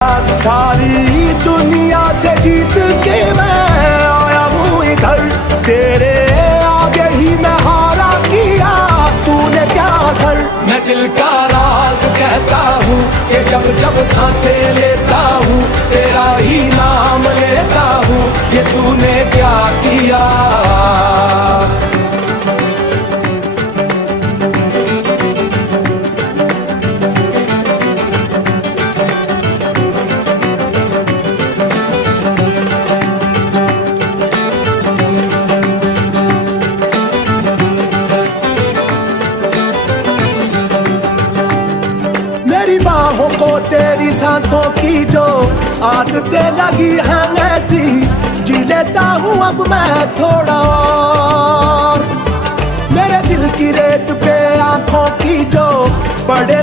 सारी दुनिया से जीत के मैं आया हूँ इधर, तेरे आगे ही मैं हारा किया तूने क्या असर। मैं दिल का राज कहता हूँ कि जब जब सांसें लेता हूँ तेरा ही नाम लेता हूँ, ये तूने क्या किया। मेरी बाहों को तेरी सांसों की जो आदतें लगी हैं ऐसी, जी लेता हूँ अब मैं थोड़ा और। मेरे दिल की रेत पे आंखों की जो बड़े